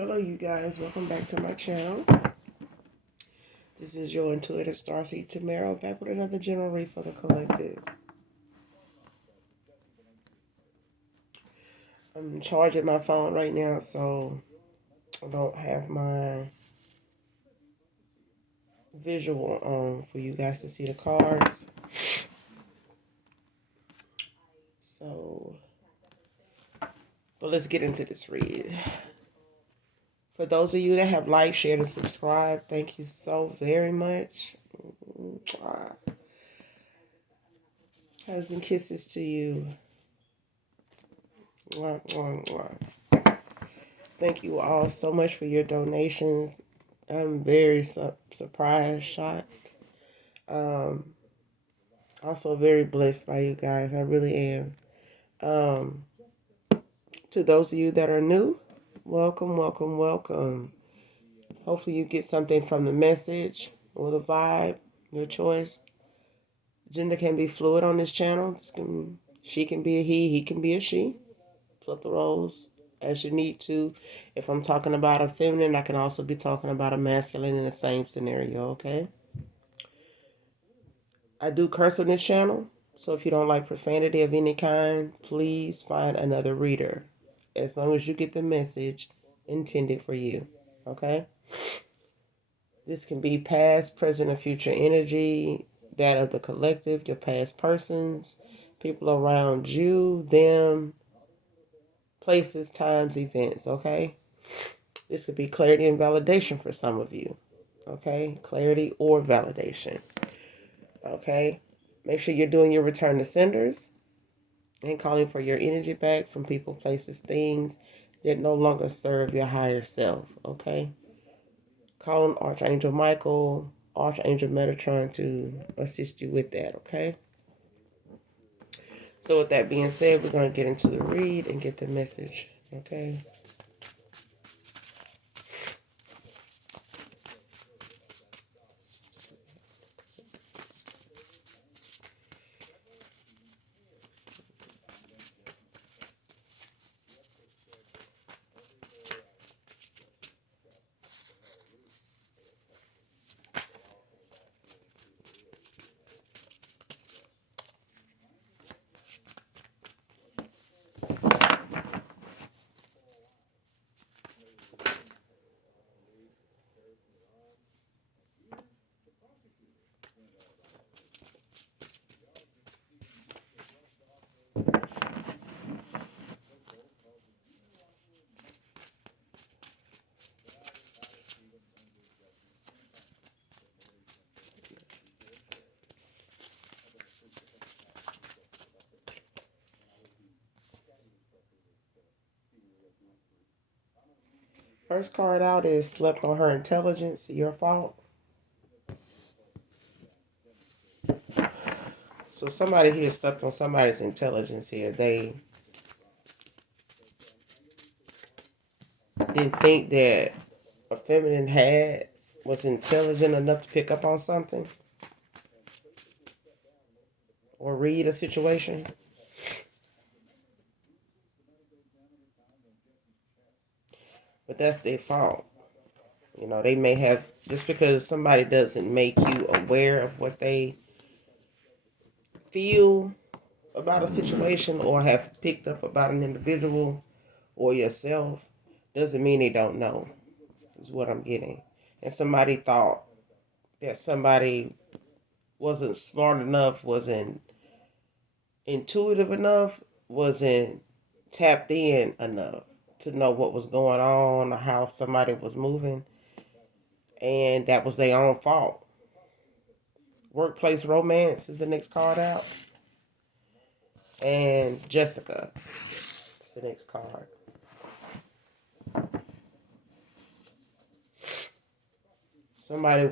Hello, you guys. Welcome back to my channel. This is your intuitive starseed Tamara, back with another general read for the collective. I'm charging my phone right now, so I don't have my visual on for you guys to see the cards. But let's get into this read. For those of you that have liked, shared, and subscribed, thank you so very much. Hugs and kisses to you. Thank you all so much for your donations. I'm very surprised, shocked. Also very blessed by you guys. I really am. To those of you that are new, welcome, welcome, welcome. Hopefully you get something from the message or the vibe, your choice. Gender can be fluid on this channel. She can be a he can be a she. Flip the roles as you need to. If I'm talking about a feminine, I can also be talking about a masculine in the same scenario, okay? I do curse on this channel, so if you don't like profanity of any kind, please find another reader. As long as you get the message intended for you, okay? This can be past, present, or future energy, that of the collective, your past persons, people around you, them, places, times, events, okay? This could be clarity and validation for some of you, okay? Clarity or validation, okay? Make sure you're doing your return to senders and calling for your energy back from people, places, things that no longer serve your higher self, okay? Call on Archangel Michael, Archangel Metatron to assist you with that, okay? So with that being said, we're going to get into the read and get the message, okay? First card out is slept on her intelligence, your fault. So somebody here slept on somebody's intelligence here. They didn't think that a feminine was intelligent enough to pick up on something or read a situation. But that's their fault. You know, they may have, just because somebody doesn't make you aware of what they feel about a situation or have picked up about an individual or yourself, doesn't mean they don't know, is what I'm getting. And somebody thought that somebody wasn't smart enough, wasn't intuitive enough, wasn't tapped in enough to know what was going on or how somebody was moving, and that was their own fault. Workplace romance is the next card out. And Jessica is the next card. Somebody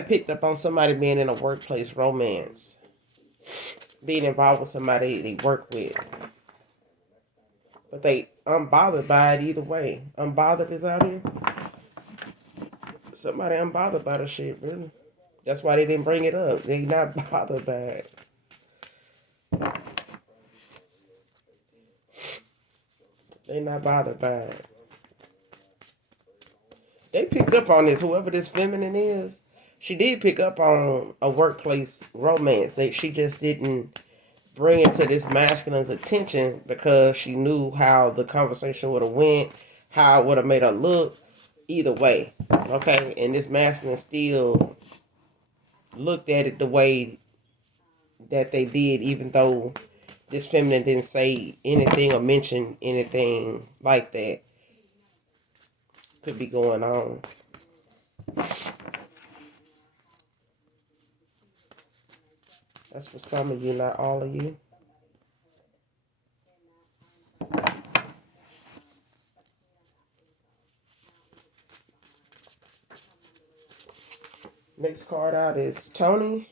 picked up on somebody being in a workplace romance, being involved with somebody they work with. But they unbothered by it either way. Unbothered is out here. Somebody unbothered by the shit, really. That's why they didn't bring it up. They not bothered by it. They not bothered by it. They picked up on this. Whoever this feminine is, she did pick up on a workplace romance. She just didn't bring it to this masculine's attention because she knew how the conversation would have went, how it would have made her look. Either way, okay. And this masculine still looked at it the way that they did, even though this feminine didn't say anything or mention anything like that could be going on. That's for some of you, not all of you. Next card out is Tony.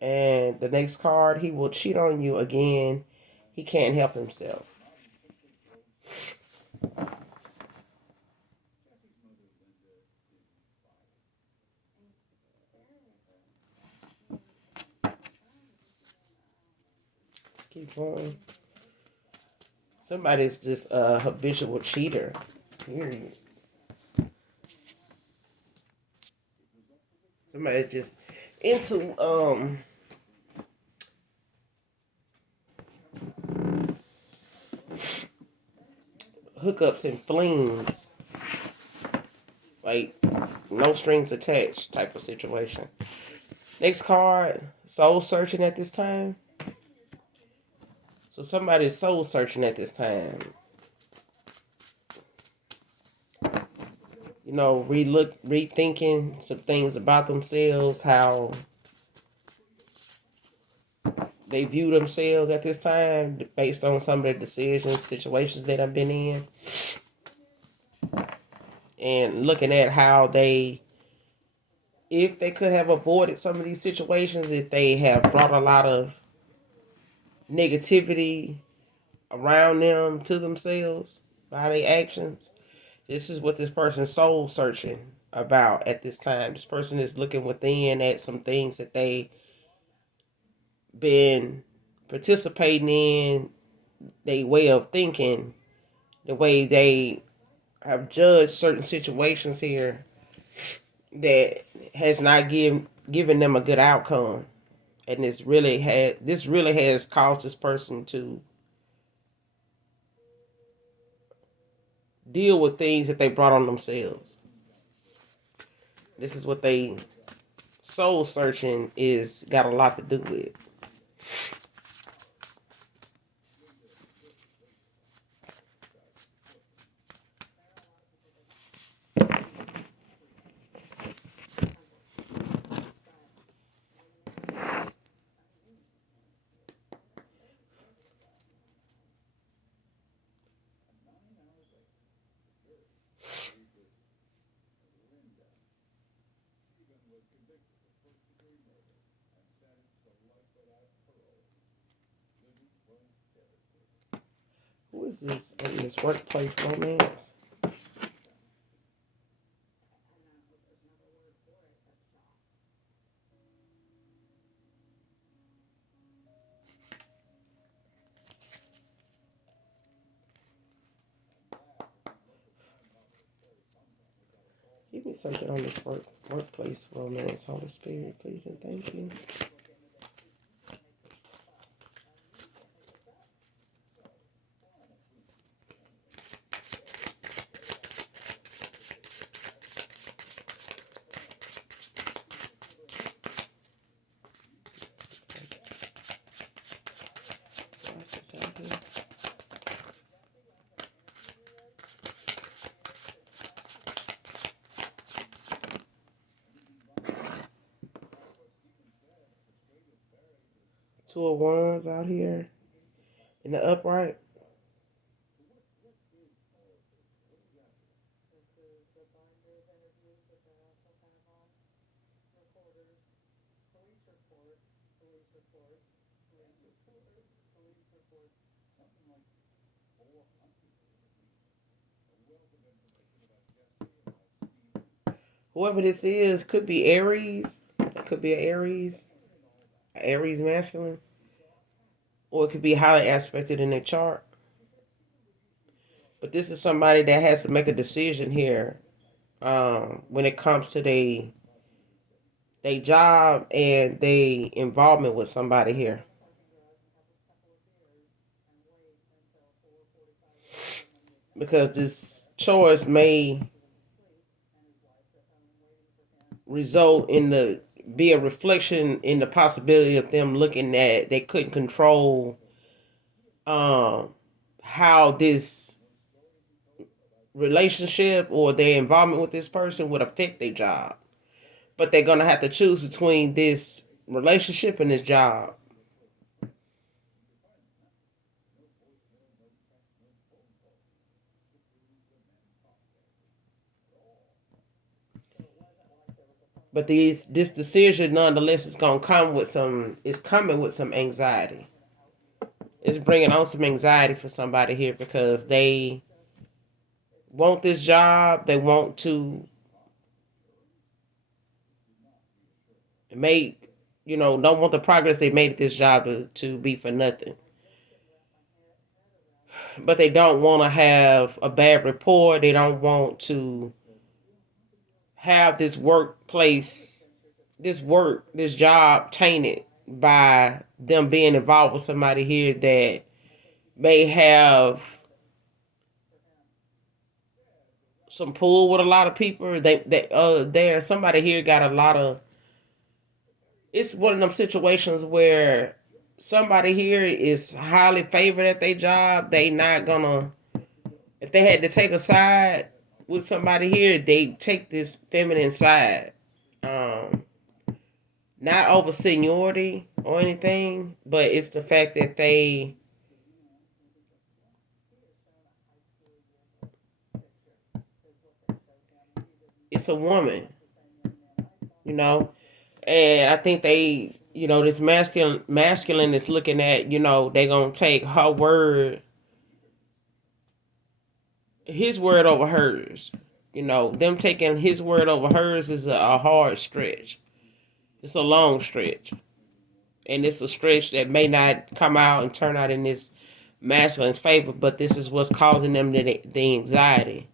And the next card, he will cheat on you again. He can't help himself. Let's keep going. Somebody's just a habitual cheater. Period. Somebody's just into hookups and flings. Like no strings attached type of situation. Next card, soul searching at this time. So somebody's soul searching at this time. You know, rethinking some things about themselves, how they view themselves at this time based on some of the decisions, situations that I've been in. And looking at how they, if they could have avoided some of these situations, if they have brought a lot of negativity around them to themselves by their actions. This is what this person's soul searching about at this time. This person is looking within at some things that they been participating in, their way of thinking, the way they have judged certain situations here that has not given them a good outcome. And this really has caused this person to deal with things that they brought on themselves. This is what they soul searching is got a lot to do with. Who is this in this workplace romance? Give me something on this workplace romance, Holy Spirit, please and thank you. Two of Wands out here in the upright. Whoever this is could be Aries. It could be an Aries masculine, or it could be highly aspected in their chart. But this is somebody that has to make a decision here when it comes to they job and they involvement with somebody here. Because this choice may result in the be a reflection in the possibility of them looking at they couldn't control um how this relationship or their involvement with this person would affect their job. But they're gonna have to choose between this relationship and this job. But this decision nonetheless is gonna come with some it's coming with some anxiety. It's bringing on some anxiety for somebody here because they want this job. They want to make, don't want the progress they made at this job to be for nothing. But they don't want to have a bad report. They don't want to have this workplace, this job tainted by them being involved with somebody here that may have some pull with a lot of people. There somebody here got a lot of. It's one of them situations where somebody here is highly favored at their job. They not gonna, if they had to take a side with somebody here, they take this feminine side. Um, Not over seniority or anything, but it's the fact that it's a woman, you know, and I think this masculine is looking at, they gonna take his word over hers. Them taking his word over hers is a hard stretch. It's a long stretch. And it's a stretch that may not come out and turn out in this masculine's favor, but this is what's causing them the anxiety,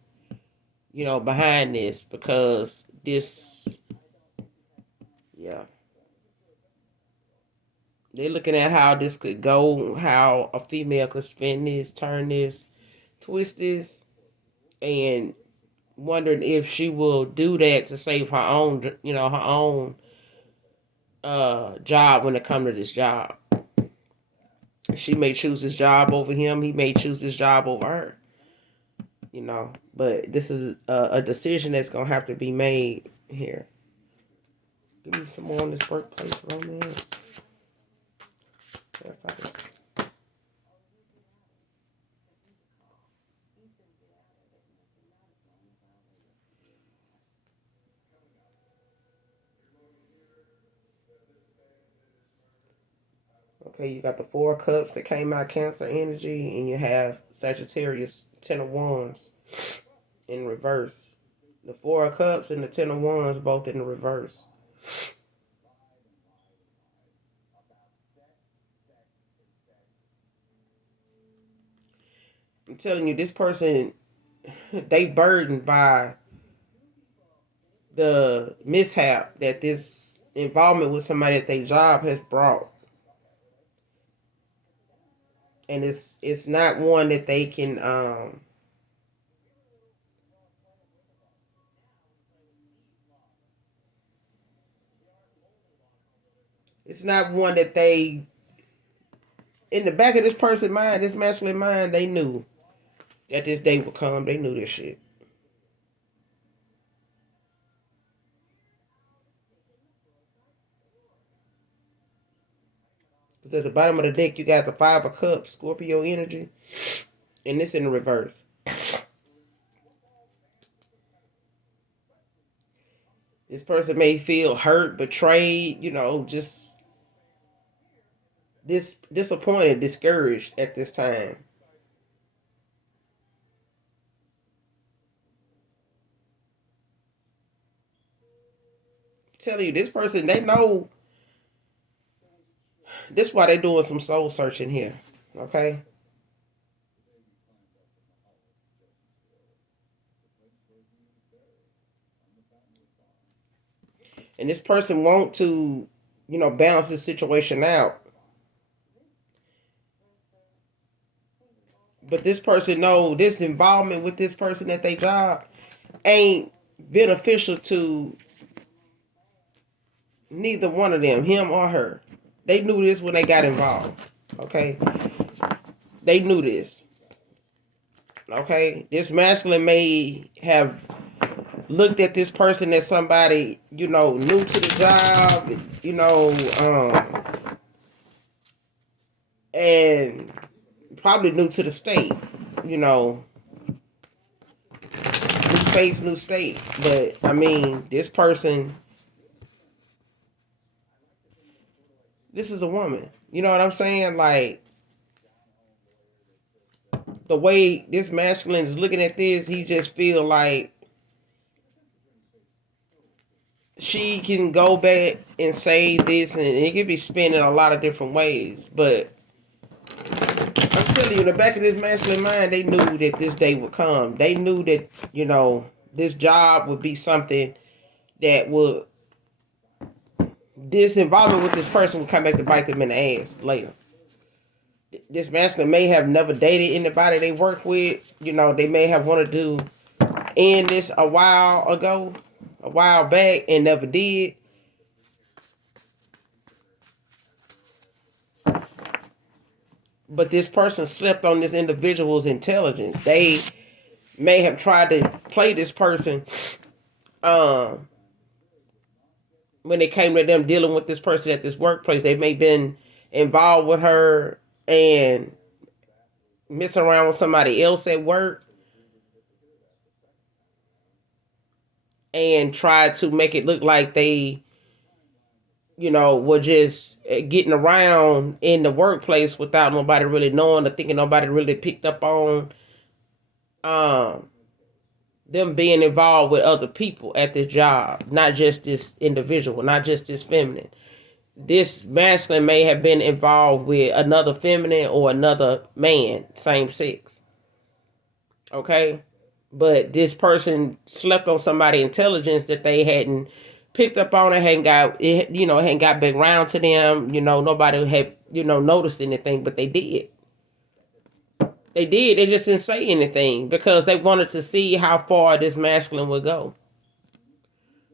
behind this, because this, yeah, they're looking at how this could go, how a female could spin this, turn this, twist this, and wondering if she will do that to save her own, her own job when it comes to this job. She may choose this job over him. He may choose this job over her. But this is a decision that's gonna have to be made here. Give me some more on this workplace romance. Okay, you got the Four of Cups that came out Cancer energy, and you have Sagittarius Ten of Wands in reverse. The Four of Cups and the Ten of Wands both in the reverse. I'm telling you, this person, they burdened by the mishap that this involvement with somebody at their job has brought. And it's not one that they can it's not one that they, in the back of this person's mind, this masculine mind, they knew that this day would come. They knew this shit. Because at the bottom of the deck, you got the Five of Cups, Scorpio energy, and this in the reverse. This person may feel hurt, betrayed, just disappointed, discouraged at this time. telling you, this person, they know. This is why they doing some soul searching here. Okay. And this person want to, balance this situation out. But this person know this involvement with this person at their job ain't beneficial to neither one of them, him or her. They knew this when they got involved. Okay? They knew this. Okay? This masculine may have looked at this person as somebody, new to the job, and probably new to the state, new face, new state. But I mean, this person, this is a woman. You know what I'm saying? Like, the way this masculine is looking at this, he just feel like she can go back and say this, and it could be spinning a lot of different ways. But I'm telling you, in the back of this masculine mind, they knew that this day would come. They knew that, this job would be something that would, this involvement with this person would come back to bite them in the ass later. This masculine may have never dated anybody they work with. They may have wanted to end this a while ago, a while back, and never did. But this person slept on this individual's intelligence. They may have tried to play this person when it came to them dealing with this person at this workplace. They may have been involved with her and messing around with somebody else at work and tried to make it look like they, were just getting around in the workplace without nobody really knowing or thinking nobody really picked up on them being involved with other people at this job, not just this individual, not just this feminine. This masculine may have been involved with another feminine or another man, same sex. Okay? But this person slept on somebody's intelligence that they hadn't picked up on, and hadn't got back around to them. Nobody had, noticed anything, but they did. They did. They just didn't say anything because they wanted to see how far this masculine would go.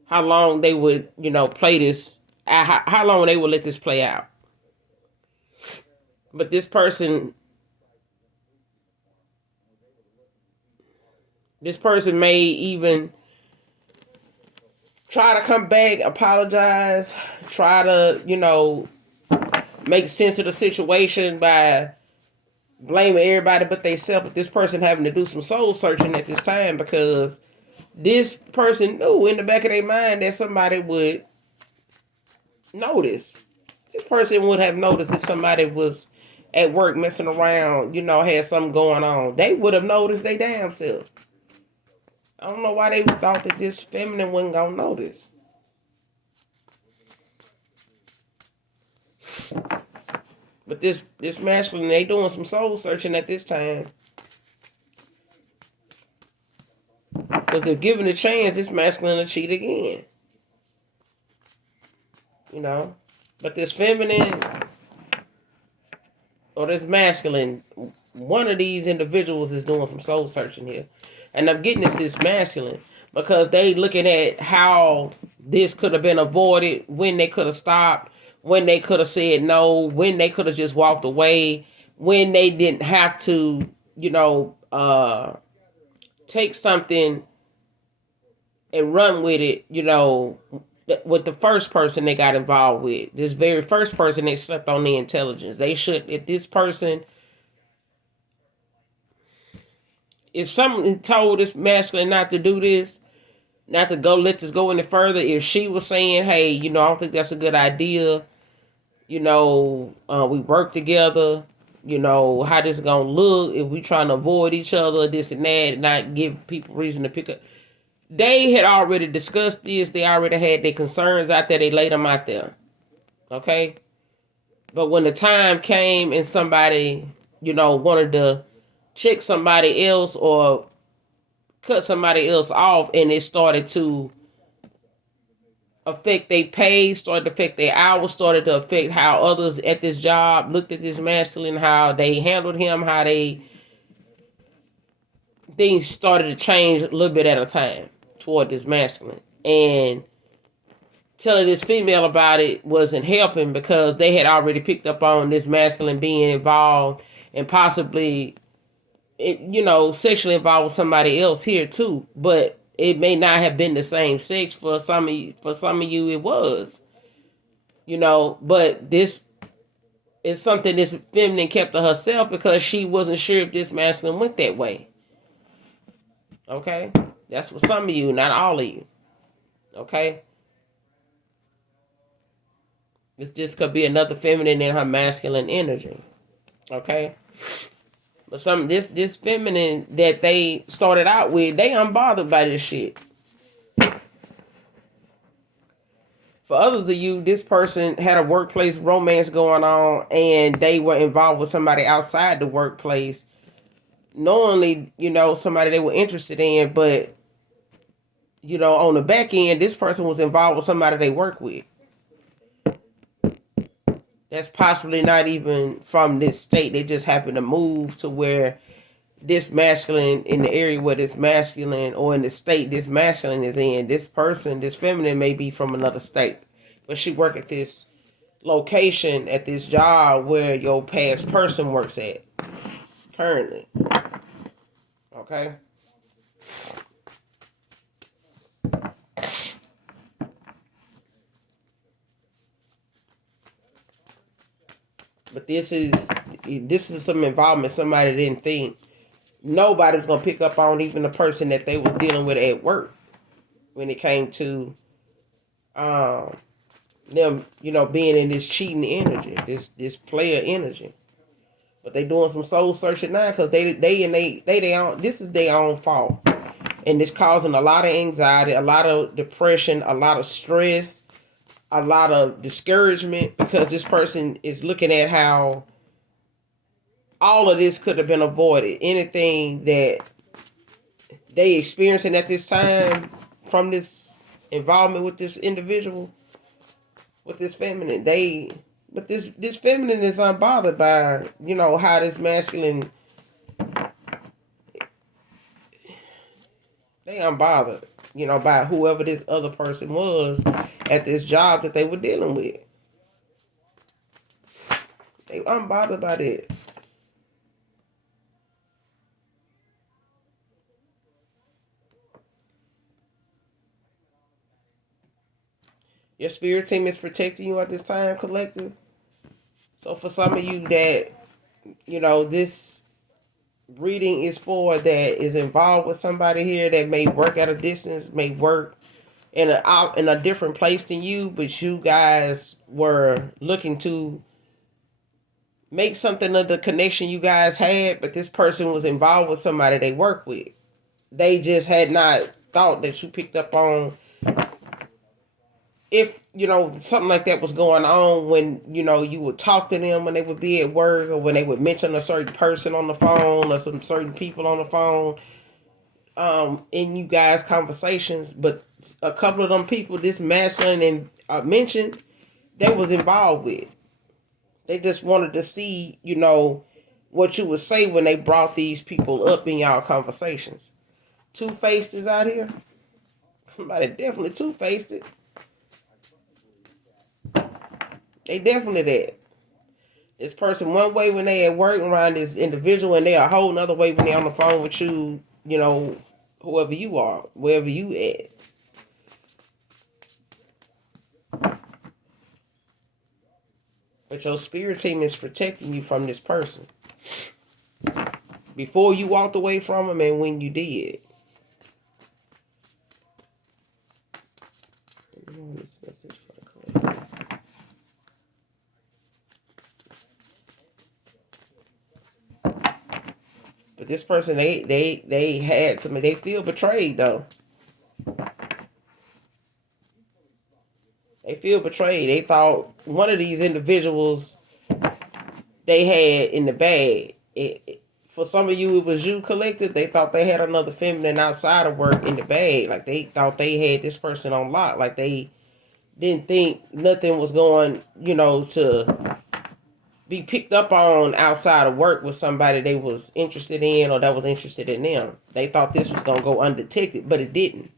How long they would, play this, how long they would let this play out. But this person may even try to come back, apologize, try to, make sense of the situation by blaming everybody but themselves. But this person having to do some soul searching at this time because this person knew in the back of their mind that somebody would notice. This person would have noticed if somebody was at work messing around, had something going on. They would have noticed they damn self. I don't know why they thought that this feminine wasn't gonna notice. But this masculine, they doing some soul searching at this time. Because if given a chance, this masculine will cheat again. But this feminine or this masculine, one of these individuals is doing some soul searching here. And I'm getting this masculine because they looking at how this could have been avoided, when they could have stopped, when they could have said no, when they could have just walked away, when they didn't have to, take something and run with it, with the first person they got involved with. This very first person, they slept on the intelligence. They should, if someone told this masculine not to do this, not to let this go any further, if she was saying, hey, I don't think that's a good idea, we work together, how this gonna look if we trying to avoid each other, this and that, and not give people reason to pick up. They had already discussed this. They already had their concerns out there. They laid them out there. Okay? But when the time came and somebody, wanted to check somebody else or cut somebody else off, and it started to affect their pay, started to affect their hours, started to affect how others at this job looked at this masculine, how they handled him, how they things started to change a little bit at a time toward this masculine. And telling this female about it wasn't helping because they had already picked up on this masculine being involved and possibly, sexually involved with somebody else here too. But it may not have been the same sex for some of you. For some of you, it was, But this is something this feminine kept to herself because she wasn't sure if this masculine went that way. Okay, that's for some of you, not all of you. Okay. This just could be another feminine in her masculine energy. Okay? But this feminine that they started out with, they unbothered by this shit. For others of you, this person had a workplace romance going on and they were involved with somebody outside the workplace. Knowingly, somebody they were interested in, but on the back end, this person was involved with somebody they work with. That's possibly not even from this state. They just happen to move to where this masculine, in the area where this masculine, or in the state this masculine is in, this person, this feminine may be from another state. But she work at this location, at this job where your past person works at currently. Okay? But this is some involvement somebody didn't think nobody's gonna pick up on, even the person that they was dealing with at work, when it came to them, being in this cheating energy, this player energy. But they doing some soul searching now because they own, this is their own fault, and it's causing a lot of anxiety, a lot of depression, a lot of stress, a lot of discouragement because this person is looking at how all of this could have been avoided. Anything that they experiencing at this time from this involvement with this individual, with this feminine, but this feminine is unbothered by, how this masculine, they unbothered, by whoever this other person was at this job that they were dealing with. They unbothered by that. Your spirit team is protecting you at this time, collective. So for some of you that, this reading is for, that is involved with somebody here that may work at a distance, may work in a different place than you, but you guys were looking to make something of the connection you guys had, but this person was involved with somebody they work with. They just had not thought that you picked up on if, something like that was going on when, you would talk to them when they would be at work, or when they would mention a certain person on the phone or some certain people on the phone, in you guys' conversations. But a couple of them people, this masculine and mentioned, they was involved with. They just wanted to see, what you would say when they brought these people up in y'all conversations. Two-faced is out here. Somebody definitely two-faced it. They definitely that. This person one way when they at work around this individual, and they a whole nother way when they on the phone with you, whoever you are, wherever you at. But your spirit team is protecting you from this person. Before you walked away from them and when you did. This message for the collective. But this person, they had something. They feel betrayed though. They feel betrayed. They thought one of these individuals they had in the bag. For some of you, it was you collected. They thought they had another feminine outside of work in the bag. Like they thought they had this person on lock. Like they didn't think nothing was going, to be picked up on outside of work with somebody they was interested in or that was interested in them. They thought this was gonna go undetected, but it didn't.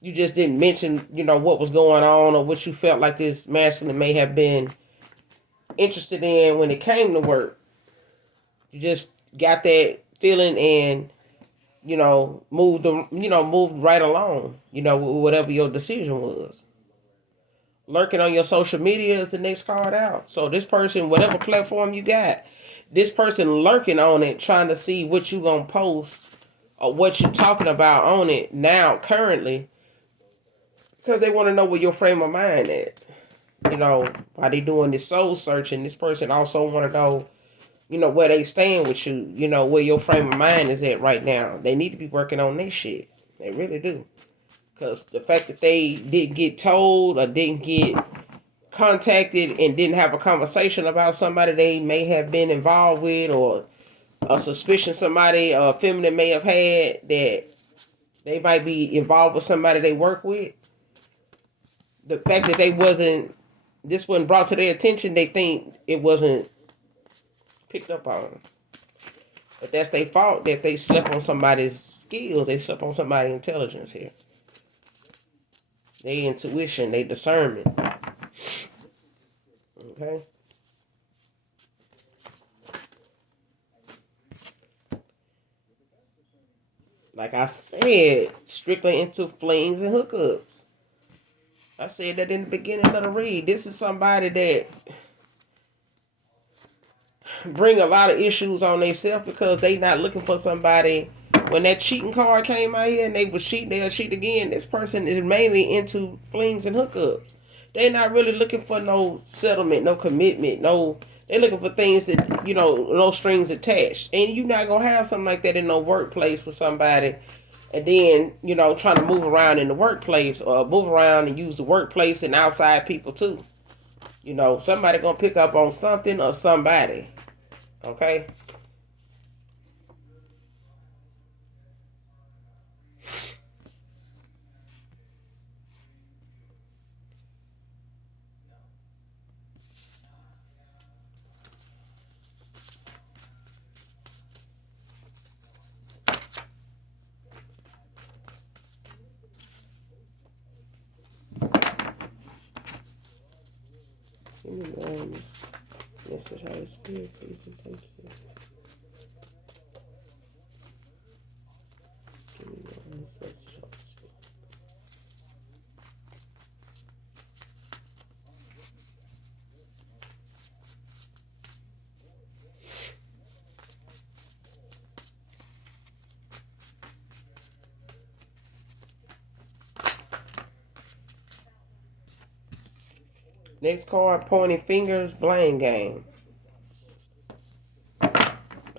You just didn't mention, what was going on or what you felt like this masculine may have been interested in when it came to work. You just got that feeling and moved right along. Whatever your decision was. Lurking on your social media is the next card out. So this person, whatever platform you got, this person lurking on it, trying to see what you gonna post or what you're talking about on it now, currently, because they want to know where your frame of mind at. While they doing this soul searching, this person also want to know, where they stand with you, where your frame of mind is at right now. They need to be working on this shit. They really do. Because the fact that they didn't get told or didn't get contacted and didn't have a conversation about somebody they may have been involved with or a suspicion somebody feminine may have had that they might be involved with somebody they work with. The fact that this wasn't brought to their attention, they think it wasn't picked up on. But that's their fault that they slept on somebody's skills. They slept on somebody's intelligence here. Their intuition, their discernment. Okay? Like I said, strictly into flings and hookups. I said that in the beginning of the read. This is somebody that bring a lot of issues on themselves because they not looking for somebody. When that cheating card came out here and they was cheating, they'll cheat again. This person is mainly into flings and hookups. They're not really looking for no settlement, no commitment, no. They're looking for things that, no strings attached. And you're not going to have something like that in no workplace with somebody and then, trying to move around in the workplace or move around and use the workplace and outside people too. Somebody going to pick up on something or somebody. Okay? Give me this message, Holy Spirit, please and thank you. Give me this message, Holy Spirit. Next card, pointing fingers, blame game.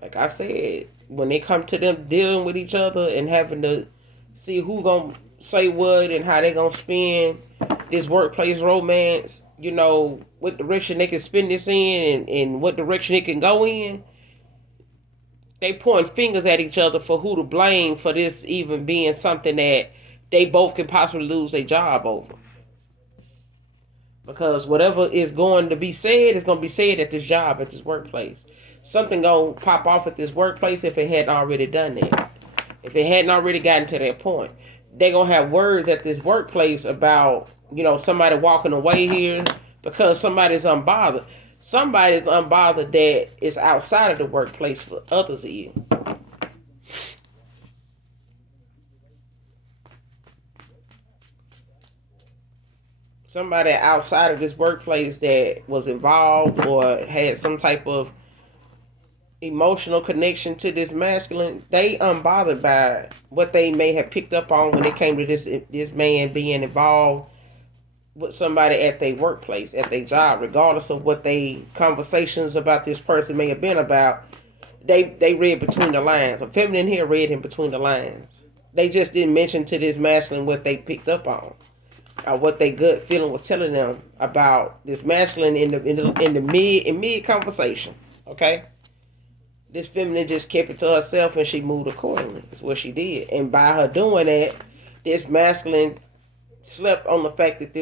Like I said, when they come to them dealing with each other and having to see who gonna say what and how they gonna spin this workplace romance, what direction they can spin this in and what direction it can go in, they point fingers at each other for who to blame for this even being something that they both could possibly lose their job over. Because whatever is going to be said is going to be said at this job, at this workplace. Something going to pop off at this workplace if it hadn't already done that. If it hadn't already gotten to that point. They're going to have words at this workplace about, somebody walking away here because somebody's unbothered. Somebody's unbothered that is outside of the workplace for others of you. Somebody outside of this workplace that was involved or had some type of emotional connection to this masculine, they unbothered by what they may have picked up on when it came to this man being involved with somebody at their workplace, at their job, regardless of what they conversations about this person may have been about. They read between the lines. A feminine here read in between the lines. They just didn't mention to this masculine what they picked up on. what they gut feeling was telling them about this masculine in the mid conversation. Okay, this feminine just kept it to herself and she moved accordingly. Is what she did, and by her doing that, this masculine slept on the fact that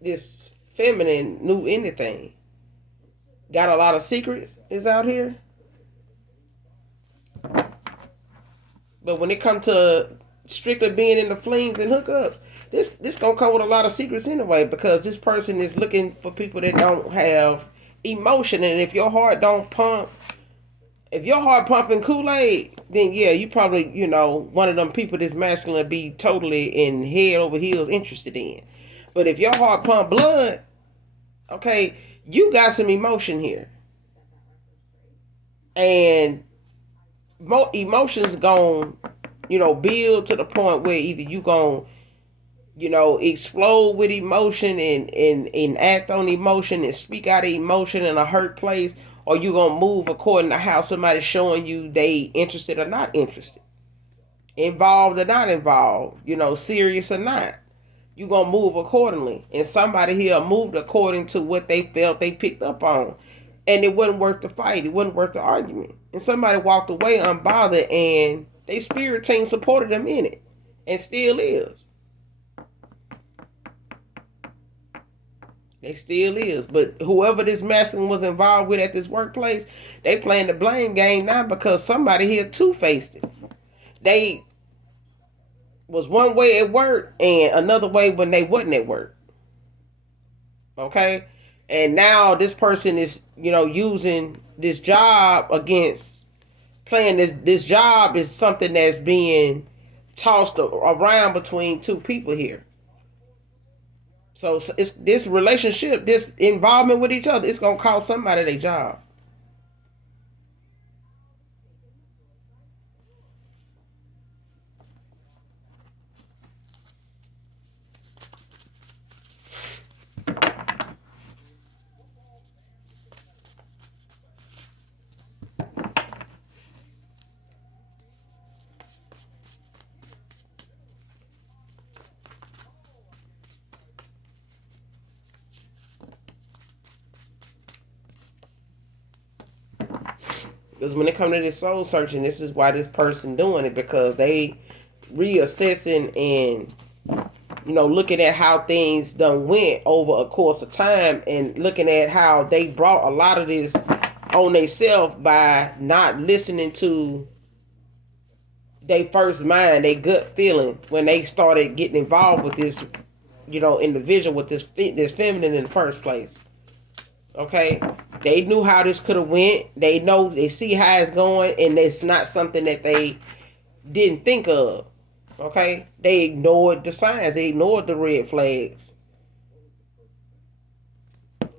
this feminine knew anything. Got a lot of secrets is out here, but when it comes to strictly being in the flings and hookups, this gonna come with a lot of secrets anyway, because this person is looking for people that don't have emotion, and if your heart pumping Kool-Aid, then yeah, you probably, one of them people that's masculine be totally in head over heels interested in. But if your heart pump blood, okay, you got some emotion here, and emotions gon' build to the point where either you gon' explode with emotion and act on emotion and speak out of emotion in a hurt place, or you gonna move according to how somebody's showing you they interested or not interested, involved or not involved, serious or not. You gonna move accordingly, and somebody here moved according to what they felt they picked up on, and it wasn't worth the fight, it wasn't worth the argument, and somebody walked away unbothered, and their spirit team supported them in it, and still is. They still is. But whoever this masculine was involved with at this workplace, they playing the blame game now because somebody here two-faced it. They was one way at work and another way when they wasn't at work. Okay? And now this person is, using this job against playing this job is something that's being tossed around between two people here. So it's this relationship, this involvement with each other, it's gonna cost somebody their job. Because when it comes to this soul searching, this is why this person doing it, because they reassessing and looking at how things done went over a course of time, and looking at how they brought a lot of this on themselves by not listening to their first mind, their gut feeling when they started getting involved with this, individual with this feminine in the first place. Okay, they knew how this could have went. They see how it's going, and it's not something that they didn't think of. Okay, they ignored the signs. They ignored the red flags.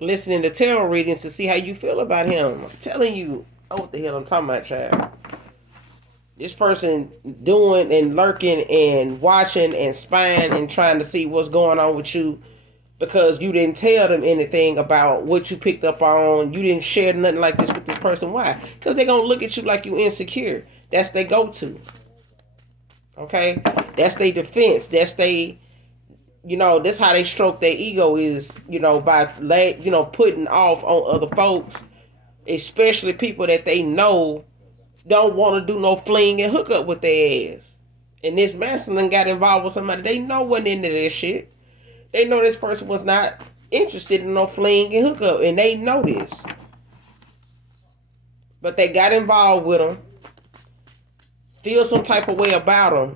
Listening to tarot readings to see how you feel about him. I'm telling you, what the hell I'm talking about, child. This person doing and lurking and watching and spying and trying to see what's going on with you, because you didn't tell them anything about what you picked up on. You didn't share nothing like this with this person. Why? Because they're going to look at you like you insecure. That's their go-to. Okay? That's their defense. That's that's how they stroke their ego is, by, putting off on other folks, especially people that they know don't want to do no fling and hook up with their ass. And this masculine got involved with somebody they know wasn't into this shit. They know this person was not interested in no fling and hookup, and they know this. But they got involved with them, feel some type of way about them,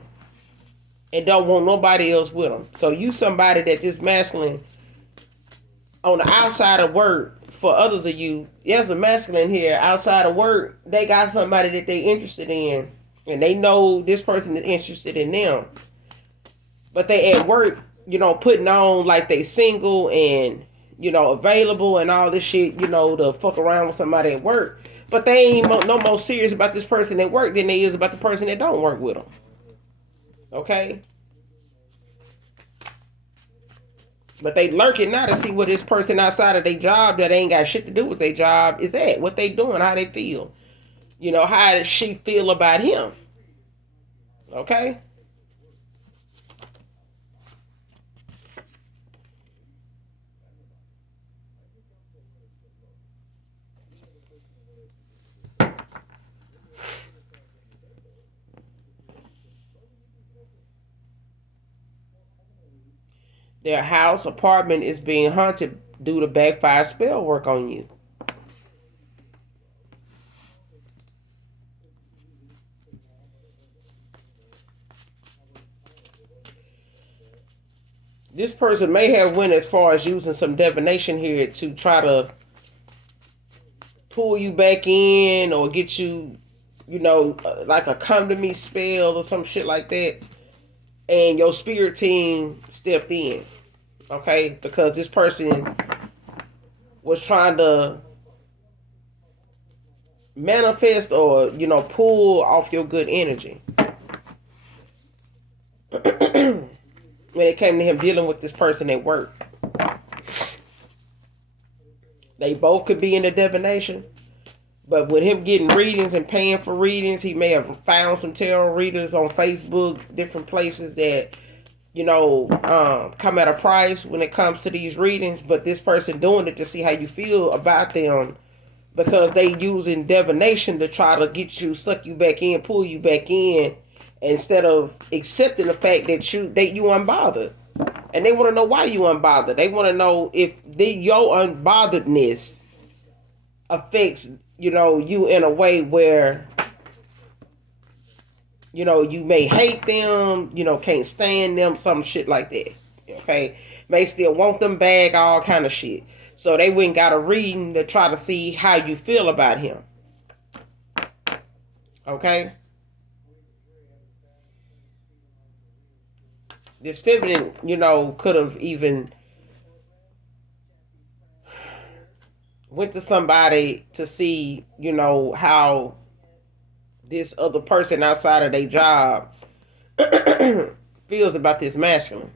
and don't want nobody else with them. So you somebody that this masculine on the outside of work, for others of you, there's a masculine here outside of work, they got somebody that they interested in, and they know this person is interested in them. But they at work, putting on like they single and, available and all this shit, to fuck around with somebody at work. But they ain't no more serious about this person at work than they is about the person that don't work with them. Okay? But they lurking now to see what this person outside of their job that ain't got shit to do with their job is at. What they doing, how they feel. How does she feel about him? Okay? Their house, apartment is being haunted due to backfire spell work on you. This person may have went as far as using some divination here to try to pull you back in or get you, like a come to me spell or some shit like that. And your spirit team stepped in, okay? Because this person was trying to manifest or, pull off your good energy. When it came to him dealing with this person at work, they both could be in the divination. But with him getting readings and paying for readings, he may have found some tarot readers on Facebook, different places that, come at a price when it comes to these readings. But this person doing it to see how you feel about them, because they using divination to try to get you, suck you back in, pull you back in, instead of accepting the fact that you unbothered. And they want to know why you unbothered. They want to know if your unbotheredness affects, you in a way where, you may hate them, can't stand them, some shit like that. Okay? May still want them back, all kind of shit. So they went and got a reading to try to see how you feel about him. Okay? This feminine, could have even went to somebody to see, how this other person outside of their job feels about this masculine.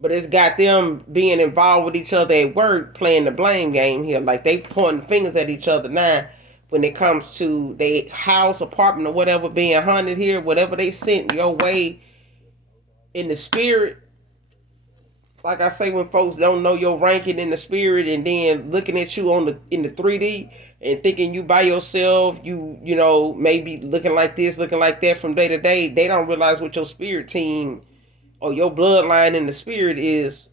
But it's got them being involved with each other at work, playing the blame game here. Like they pointing fingers at each other now when it comes to their house, apartment, or whatever being haunted here, whatever they sent your way in the spirit. Like I say, when folks don't know your ranking in the spirit and then looking at you in the 3D and thinking you by yourself, maybe looking like this, looking like that from day to day, they don't realize what your spirit team or your bloodline in the spirit is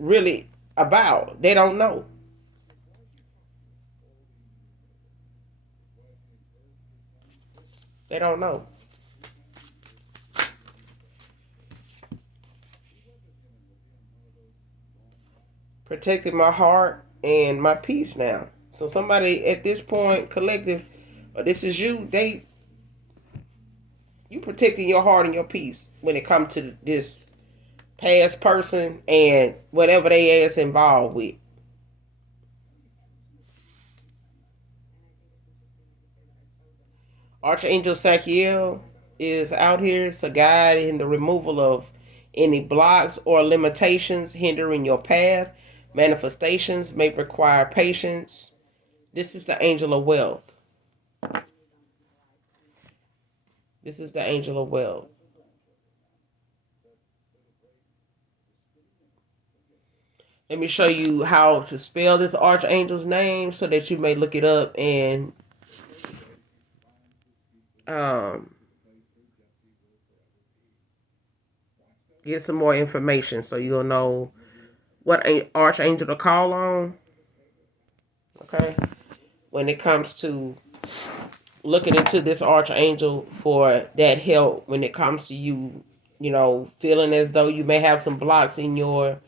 really about. They don't know. They don't know. Protecting my heart and my peace now. So somebody at this point, collective, this is you. You protecting your heart and your peace when it comes to this past person and whatever they ass involved with. Archangel Sachiel is out here. It's a guide in the removal of any blocks or limitations hindering your path. Manifestations may require patience. This is the angel of wealth. This is the angel of wealth. Let me show you how to spell this archangel's name so that you may look it up and get some more information so you'll know what archangel to call on. Okay? When it comes to looking into this archangel for that help when it comes to you, feeling as though you may have some blocks in your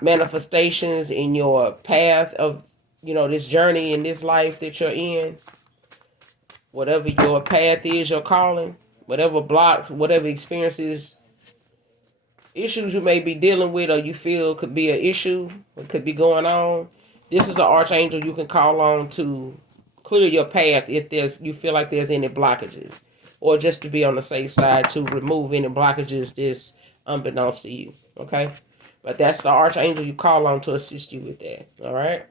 manifestations, in your path of, this journey in this life that you're in. Whatever your path is, your calling, whatever blocks, whatever experiences, issues you may be dealing with or you feel could be an issue, what could be going on, this is an archangel you can call on to clear your path if you feel like there's any blockages, or just to be on the safe side to remove any blockages this unbeknownst to you. Okay, but that's the archangel you call on to assist you with that. All right,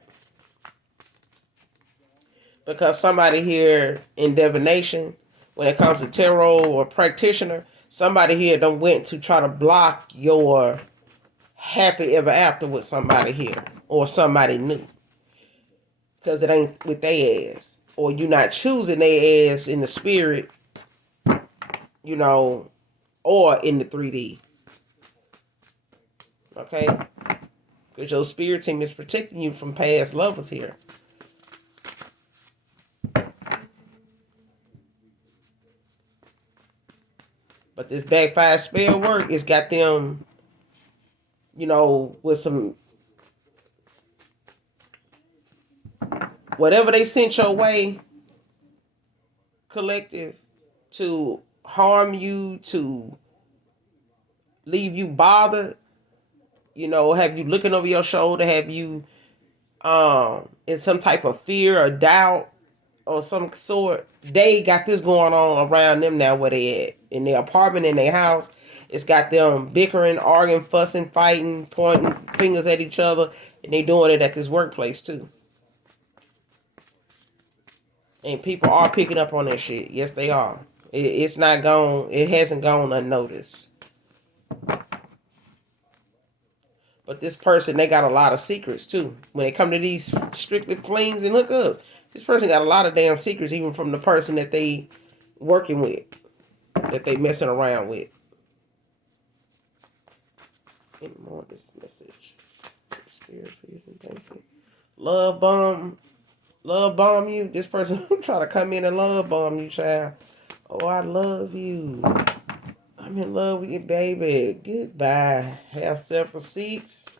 because somebody here in divination, when it comes to tarot or practitioner, somebody here done went to try to block your happy ever after with somebody here or somebody new, because it ain't with their ass, or you not choosing their ass in the spirit you know, or in the 3D. Okay? Because your spirit team is protecting you from past lovers here. But this backfire spell work, it's got them, with some, whatever they sent your way, collective, to harm you, to leave you bothered, have you looking over your shoulder, have you in some type of fear or doubt or some sort. They got this going on around them now where they at. In their apartment, in their house. It's got them bickering, arguing, fussing, fighting, pointing fingers at each other. And they doing it at this workplace too. And people are picking up on that shit. Yes, they are. It's not gone. It hasn't gone unnoticed. But this person, they got a lot of secrets too. When it come to these strictly flings and hookups, this person got a lot of damn secrets, even from the person that they working with, that they messing around with. Any more of this message? Spirit, please and thank you. Love bomb you. This person try to come in and love bomb you, child. Oh, I love you. I'm in love with you, baby. Goodbye. Have several seats.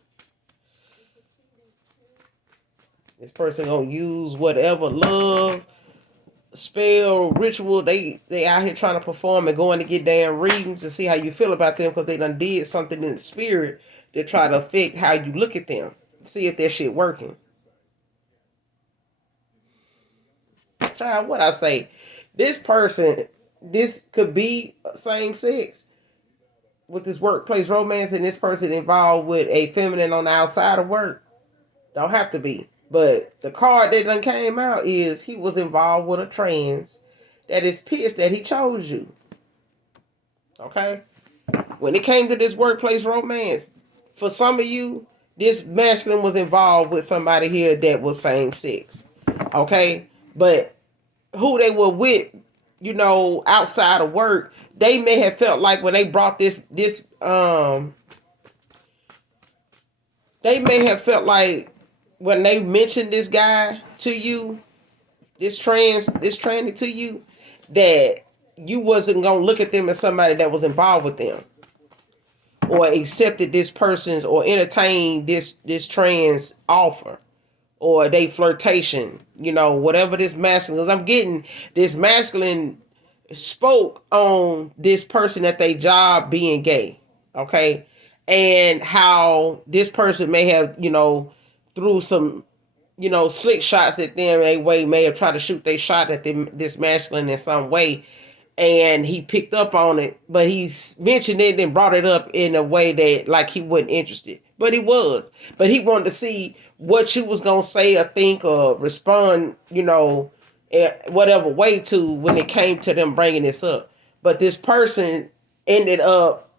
This person gonna use whatever love spell ritual they out here trying to perform and going to get damn readings to see how you feel about them because they done did something in the spirit to try to affect how you look at them. See if that shit working. Child, what I say? This person, this could be same sex with this workplace romance, and this person involved with a feminine on the outside of work. Don't have to be. But the card that done came out is he was involved with a trans that is pissed that he chose you. Okay? When it came to this workplace romance, for some of you, this masculine was involved with somebody here that was same sex. Okay? But who they were with, outside of work, they may have felt like when they brought this they may have felt like when they mentioned this guy to you, this tranny to you, that you wasn't gonna look at them as somebody that was involved with them, or accepted this person's, or entertained this trans offer, or they flirtation, whatever this masculine. Because I'm getting this masculine spoke on this person at their job being gay, okay, and how this person may have, through some, slick shots at them. They way may have tried to shoot their shot at them, this masculine in some way, and he picked up on it, but he mentioned it and brought it up in a way that like he wasn't interested, but he was. But he wanted to see what you was gonna say or think or respond, whatever way to when it came to them bringing this up. But this person ended up,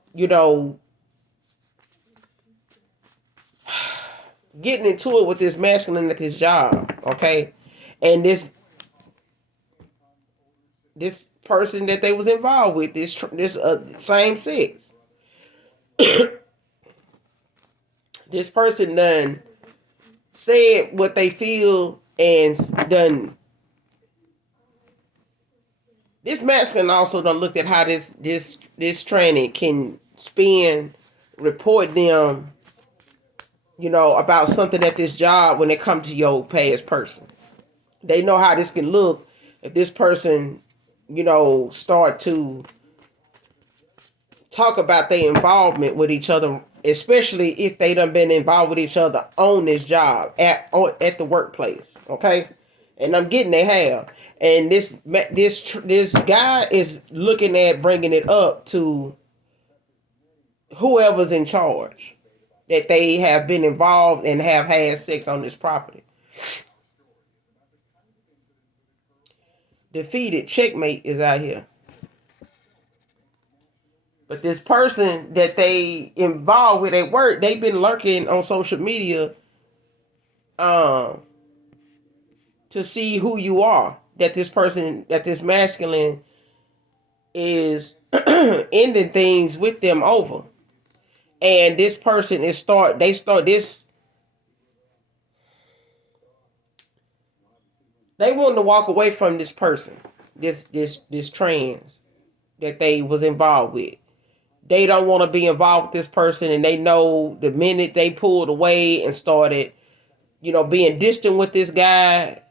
getting into it with this masculine at his job, okay, and this person that they was involved with, this same sex. This person done said what they feel and done. This masculine also done looked at how this training can spin, report them, about something at this job when it comes to your past person. They know how this can look if this person, start to talk about their involvement with each other, especially if they done been involved with each other on this job at the workplace. Okay, and I'm getting they have, and this guy is looking at bringing it up to whoever's in charge, that they have been involved and have had sex on this property. Defeated, checkmate is out here. But this person that they involved with at work, they've been lurking on social media um, to see who you are. That this person, that this masculine is ending things with them over. And this person is they start this, they want to walk away from this person, this trans that they was involved with. They don't want to be involved with this person, and they know the minute they pulled away and started, being distant with this guy,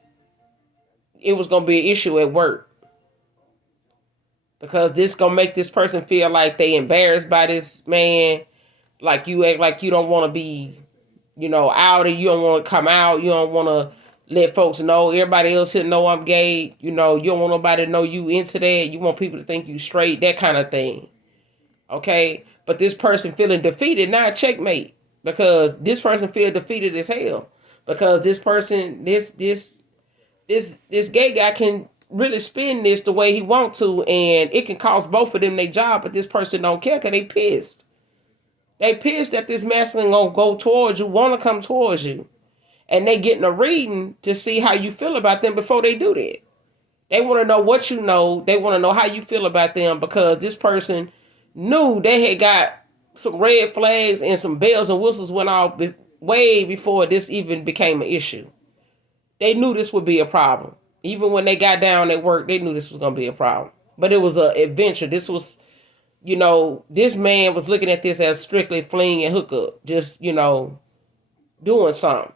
it was gonna be an issue at work, because this gonna make this person feel like they embarrassed by this man. Like you act like you don't want to be, out, and you don't want to come out. You don't want to let folks know. Everybody else here know I'm gay. You don't want nobody to know you into that. You want people to think you straight, that kind of thing. Okay? But this person feeling defeated, now checkmate. Because this person feel defeated as hell. Because this person, this gay guy can really spin this the way he want to, and it can cost both of them their job, but this person don't care because they pissed. They pissed that this masculine gonna go towards you, wanna come towards you. And they getting a reading to see how you feel about them before they do that. They want to know what you know. They want to know how you feel about them, because this person knew they had got some red flags and some bells and whistles went off way before this even became an issue. They knew this would be a problem. Even when they got down at work, they knew this was going to be a problem. But it was an adventure. This was, this man was looking at this as strictly fling and hookup. Just, doing something.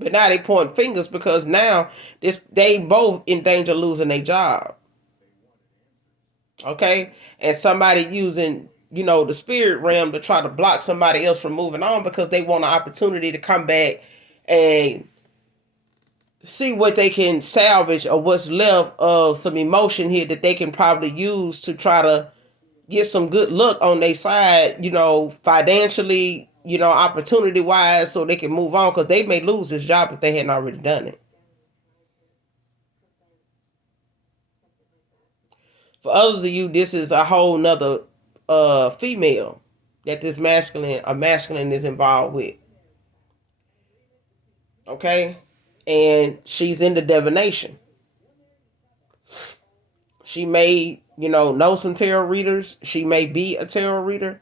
But now they point fingers because now they both in danger of losing their job. Okay? And somebody using, the spirit realm to try to block somebody else from moving on, because they want an opportunity to come back and see what they can salvage, or what's left of some emotion here that they can probably use to try to get some good luck on their side, financially, opportunity wise, so they can move on, because they may lose this job if they hadn't already done it. For others of you, this is a whole nother female that this masculine is involved with. Okay? And she's into divination. She may, know some tarot readers. She may be a tarot reader.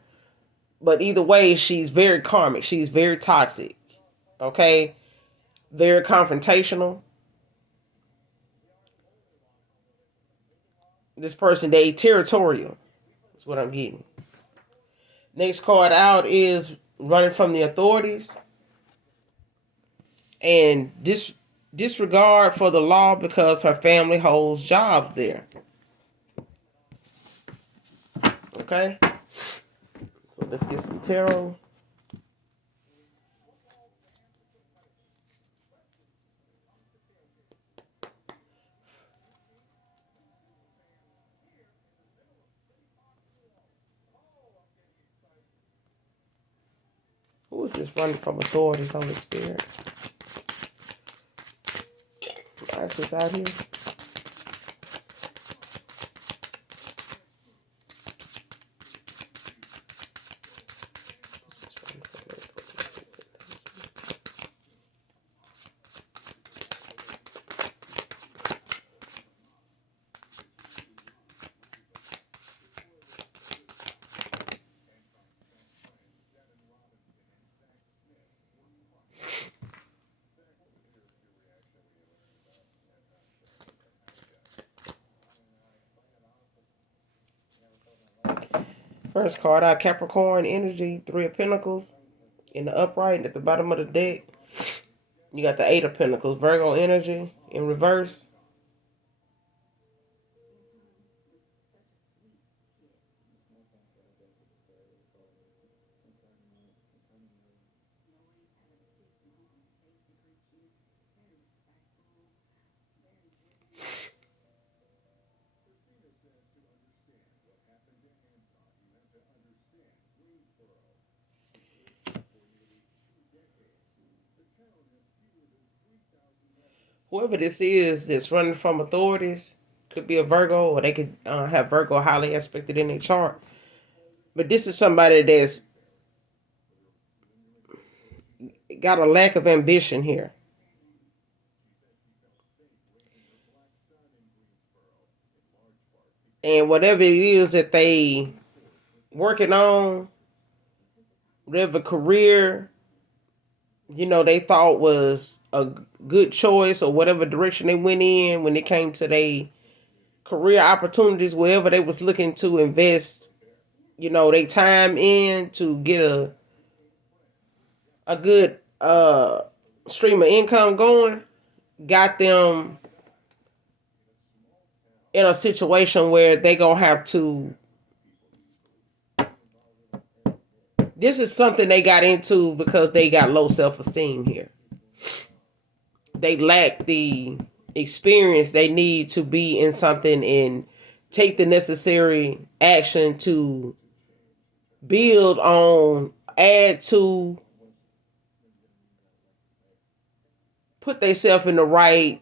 But either way, she's very karmic. She's very toxic. Okay? Very confrontational. This person, they territorial. That's what I'm getting. Next card out is running from the authorities. And disregard for the law because her family holds jobs there. Okay? So let's get some tarot. Who is this running from authorities, Holy Spirit? Why is this out here? First card out, Capricorn energy, 3 of Pentacles in the upright. At the bottom of the deck, you got the 8 of Pentacles, Virgo energy in reverse. Whoever this is that's running from authorities could be a Virgo, or they could have Virgo highly aspected in their chart. But this is somebody that's got a lack of ambition here. And whatever it is that they working on, whatever career, they thought was a good choice, or whatever direction they went in when it came to their career opportunities, wherever they was looking to invest, their time in to get a good stream of income going, got them in a situation where they gonna have to. This is something they got into because they got low self-esteem here. They lack the experience they need to be in something and take the necessary action to build on, add to, put themselves in the right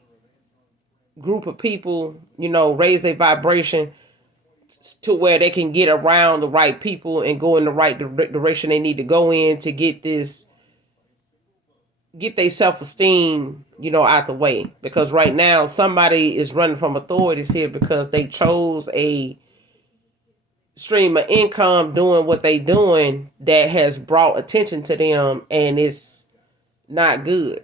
group of people, raise their vibration to where they can get around the right people and go in the right direction they need to go in to get their self-esteem, out the way. Because right now somebody is running from authorities here because they chose a stream of income doing what they doing that has brought attention to them, and it's not good.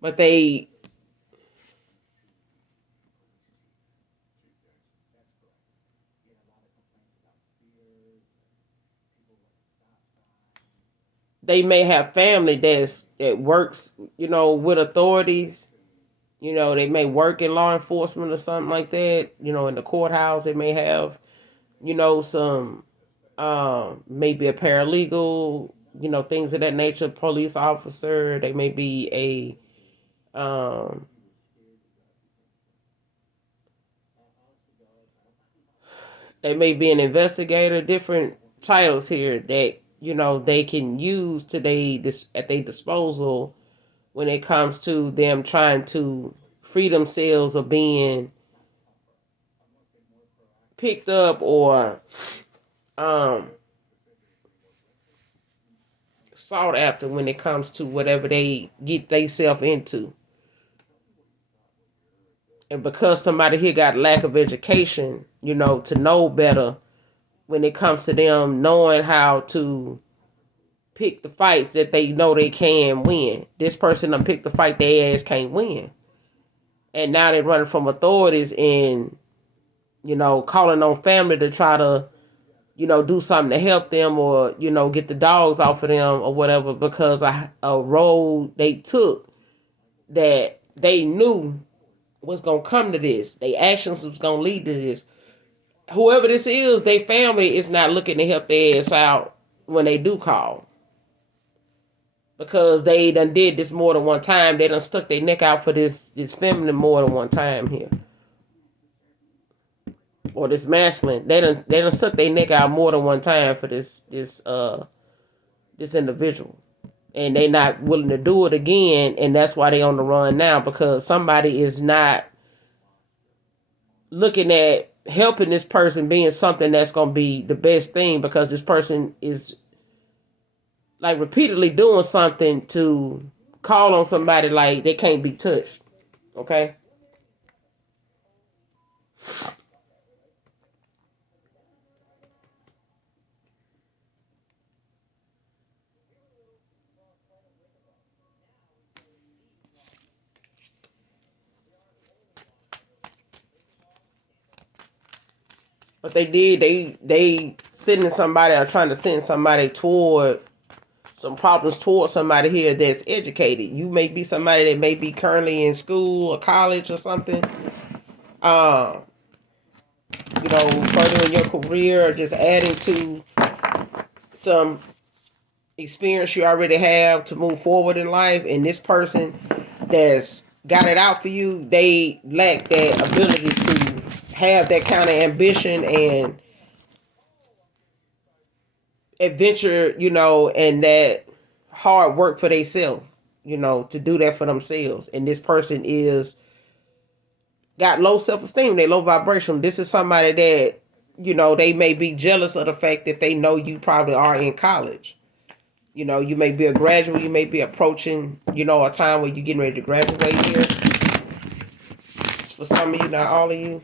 But they may have family that works, with authorities. They may work in law enforcement or something like that. In the courthouse, they may have, some, maybe a paralegal, things of that nature, police officer. They may be they may be an investigator. Different titles here that they can use today this at their disposal when it comes to them trying to free themselves of being picked up or um, sought after when it comes to whatever they get themselves into. And because somebody here got lack of education, to know better when it comes to them knowing how to pick the fights that they know they can win. This person done picked the fight their ass can't win. And now they're running from authorities and, calling on family to try to, do something to help them or, get the dogs off of them or whatever because a road they took that they knew was going to come to this. Their actions was going to lead to this. Whoever this is, their family is not looking to help their ass out when they do call. Because they done did this more than one time. They done stuck their neck out for this feminine more than one time here. Or this masculine. They done stuck their neck out more than one time for this individual. And they not willing to do it again, and that's why they on the run now, because somebody is not looking at helping this person being something that's gonna be the best thing, because this person is like repeatedly doing something to call on somebody like they can't be touched. Okay. But they did. They sending somebody or trying to send somebody toward some problems towards somebody here that's educated. You may be somebody that may be currently in school or college or something. Uh, furthering your career or just adding to some experience you already have to move forward in life. And this person that's got it out for you, they lack that ability to have that kind of ambition and adventure, and that hard work for themselves, to do that for themselves. And this person is got low self-esteem, they low vibration. This is somebody that, they may be jealous of the fact that they know you probably are in college. You may be a graduate. You may be approaching, a time where you're getting ready to graduate here. For some of you, not all of you.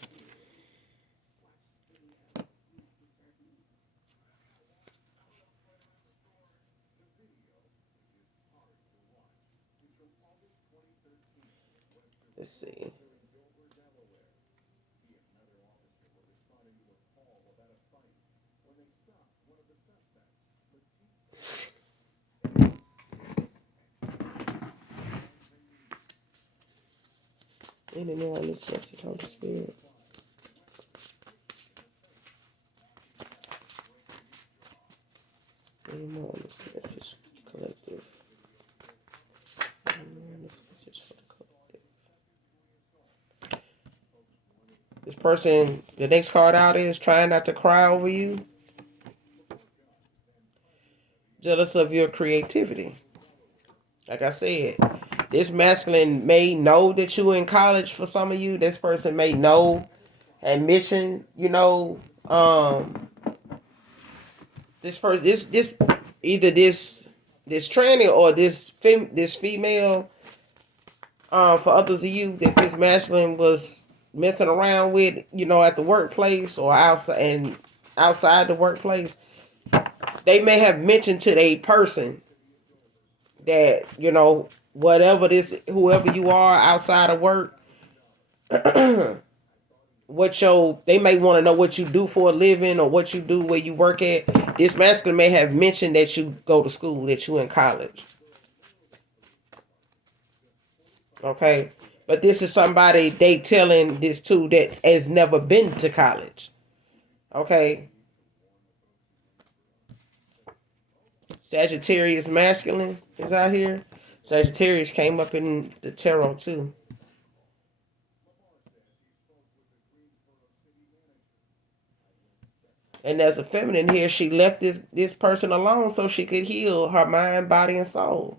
Let's see. Any more on this message, Holy Spirit? Any more on this message, collective? Any more on this message for the collective? This person, the next card out is trying not to cry over you. Jealous of your creativity. Like I said, this masculine may know that you in college. For some of you, this person may know and mention, this person, this either this tranny or this female. For others of you, that this masculine was messing around with, at the workplace or outside the workplace, they may have mentioned to a person that, whoever you are outside of work, they may want to know what you do for a living or what you do where you work at. This masculine may have mentioned that you go to school, that you in college. Okay. But this is somebody they telling this to that has never been to college. Okay. Sagittarius masculine is out here. Sagittarius came up in the tarot too. And as a feminine here, she left this person alone so she could heal her mind, body, and soul.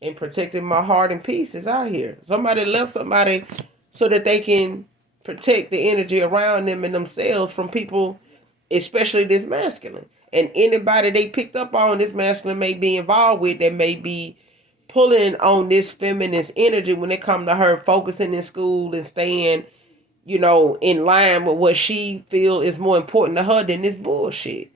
And protecting my heart and peace is out here. Somebody left somebody so that they can protect the energy around them and themselves from people, especially this masculine. And anybody they picked up on, this masculine may be involved with, that may be pulling on this feminist energy when it comes to her focusing in school and staying, in line with what she feel is more important to her than this bullshit.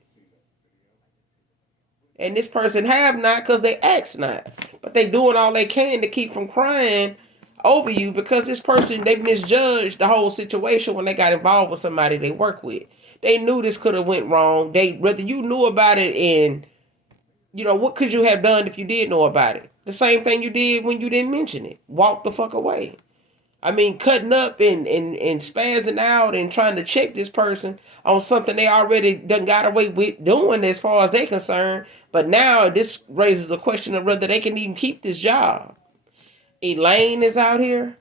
And this person have not because they ask not. But they doing all they can to keep from crying over you because this person, they misjudged the whole situation when they got involved with somebody they work with. They knew this could have went wrong. Whether you knew about it and, what could you have done if you did know about it? The same thing you did when you didn't mention it. Walk the fuck away. I mean, cutting up and spazzing out and trying to check this person on something they already done got away with doing as far as they're concerned. But now this raises the question of whether they can even keep this job. Elaine is out here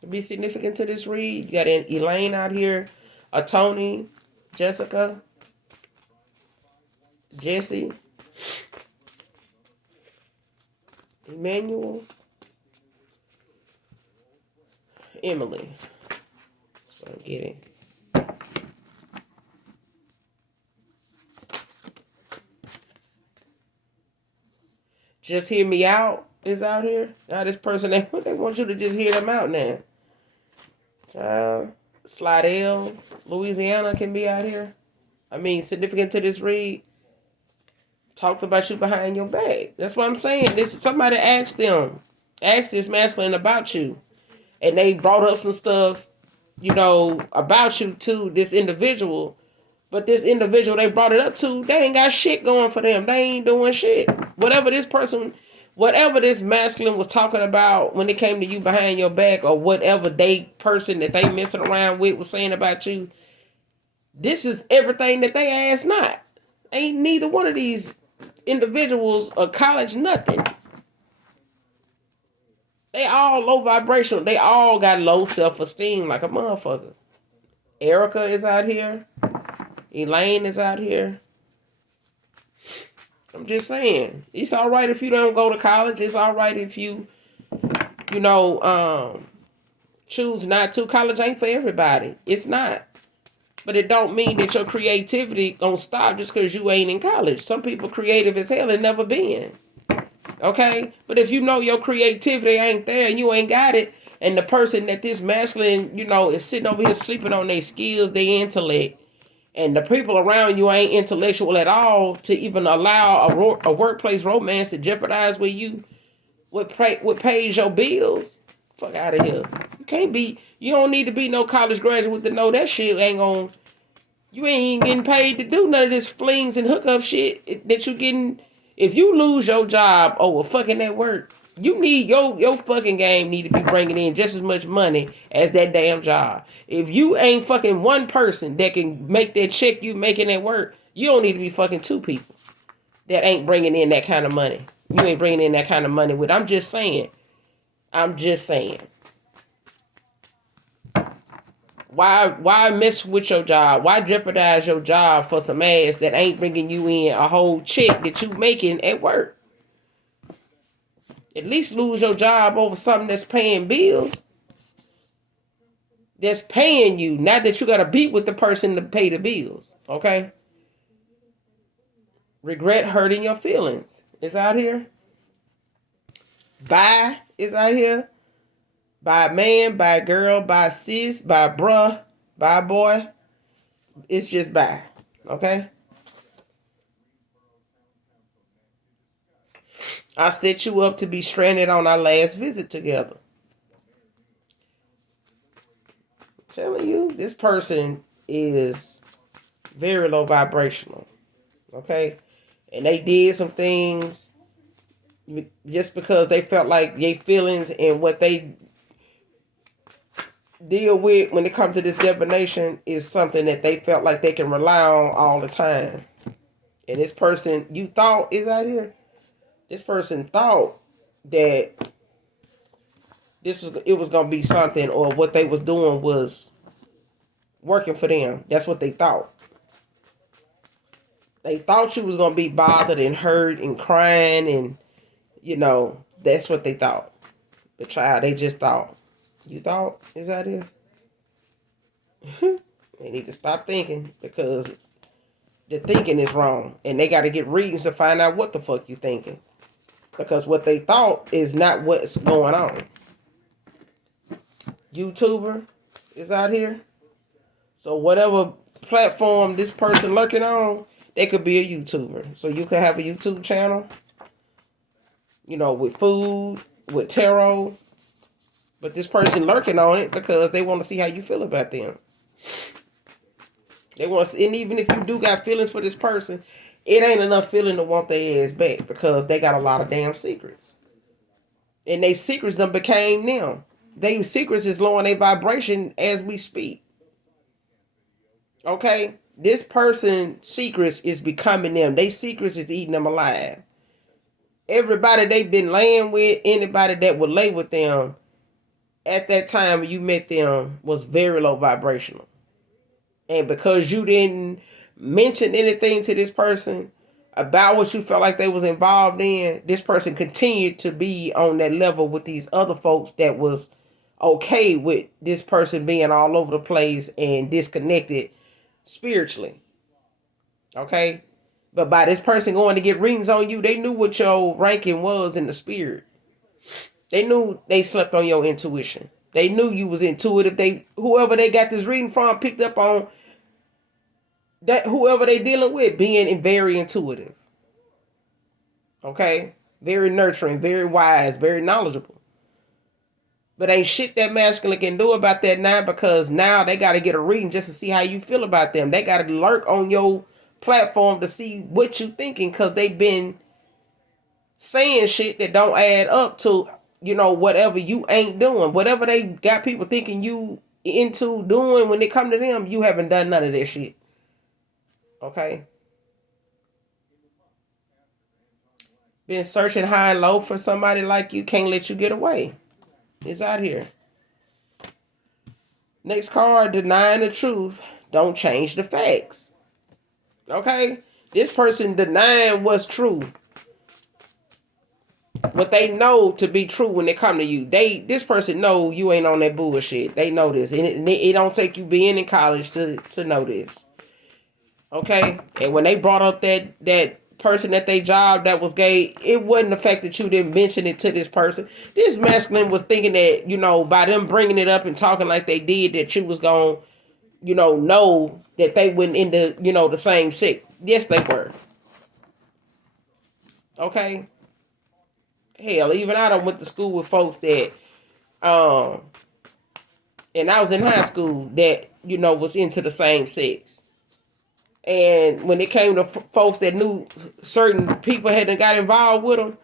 to be significant to this read. You got Elaine out here, a Tony, Jessica, Jesse, Emmanuel, Emily. That's what I'm getting. Just hear me out is out here. Now this person, they want you to just hear them out now. Slidell, Louisiana can be out here. I mean, significant to this read. Talked about you behind your back. That's what I'm saying. Somebody asked this masculine about you. And they brought up some stuff, about you to this individual. But this individual they brought it up to, they ain't got shit going for them. They ain't doing shit. Whatever this masculine was talking about when it came to you behind your back, or whatever person that they messing around with was saying about you, this is everything that they asked not. Ain't neither one of these individuals or college nothing. They all low vibrational. They all got low self-esteem like a motherfucker. Erica is out here. Elaine is out here. I'm just saying. It's all right if you don't go to college. It's all right if you, choose not to. College ain't for everybody. It's not. But it don't mean that your creativity gonna stop just because you ain't in college. Some people creative as hell and never been. Okay? But if you know your creativity ain't there and you ain't got it, and the person that this masculine, is sitting over here sleeping on their skills, their intellect, and the people around you ain't intellectual at all to even allow a workplace romance to jeopardize with you, what pays your bills, fuck out of here. You don't need to be no college graduate to know that shit ain't gonna, you ain't getting paid to do none of this flings and hookup shit that you getting. If you lose your job over fucking that work, you need your fucking game need to be bringing in just as much money as that damn job. If you ain't fucking one person that can make that check you making at work, you don't need to be fucking two people that ain't bringing in that kind of money. You ain't bringing in that kind of money with. I'm just saying. I'm just saying. Why mess with your job? Why jeopardize your job for some ass that ain't bringing you in a whole check that you making at work? At least lose your job over something that's paying bills. That's paying you, not that you gotta beat with the person to pay the bills. Okay? Regret hurting your feelings. It's out here. Bye is out here. By a man, by a girl, by a sis, by a bruh, by a boy. It's just bye. Okay? I set you up to be stranded on our last visit together. I'm telling you, this person is very low vibrational. Okay? And they did some things just because they felt like their feelings and what they deal with when it comes to this divination is something that they felt like they can rely on all the time. And this person you thought is out here, this person thought that it was gonna be something, or what they was doing was working for them. That's what they thought. They thought you was gonna be bothered and hurt and crying, and that's what they thought. But child, they just thought. You thought is that it? They need to stop thinking, because the thinking is wrong, and they got to get readings to find out what the fuck you thinking, because what they thought is not what's going on. YouTuber is out here, so whatever platform this person lurking on, they could be a YouTuber. So you could have a YouTube channel, with food, with tarot, but this person lurking on it because they want to see how you feel about them. They want to, and even if you do got feelings for this person, it ain't enough feeling to want their ass back, because they got a lot of damn secrets. And they secrets them became them. They secrets is lowering their vibration as we speak. Okay? This person's secrets is becoming them. They secrets is eating them alive. Everybody they've been laying with, anybody that would lay with them at that time when you met them, was very low vibrational. And because you didn't mention anything to this person about what you felt like they was involved in, this person continued to be on that level with these other folks that was okay with this person being all over the place and disconnected spiritually. Okay? But by this person going to get rings on you, they knew what your ranking was in the spirit. They knew they slept on your intuition. They knew you was intuitive. Whoever they got this reading from picked up on that, whoever they dealing with being very intuitive. Okay? Very nurturing, very wise, very knowledgeable. But ain't shit that masculine can do about that now, because now they got to get a reading just to see how you feel about them. They got to lurk on your platform to see what you thinking, because they've been saying shit that don't add up to, whatever you ain't doing. Whatever they got people thinking you into doing, when they come to them, you haven't done none of that shit. Okay? Been searching high and low for somebody like you, can't let you get away. It's out here. Next card, denying the truth don't change the facts. Okay? This person denying what's true. what they know to be true when they come to you. This person know you ain't on that bullshit. They know this, and it don't take you being in college to know this. Okay, and when they brought up that person at their job that was gay, it wasn't the fact that you didn't mention it to this person. This masculine was thinking that, by them bringing it up and talking like they did, that you was gonna, know that they wouldn't in the, the same sex. Yes, they were. Okay. Hell, even I done went to school with folks that, um, and I was in high school that, was into the same sex. And when it came to folks that knew certain people hadn't got involved with them,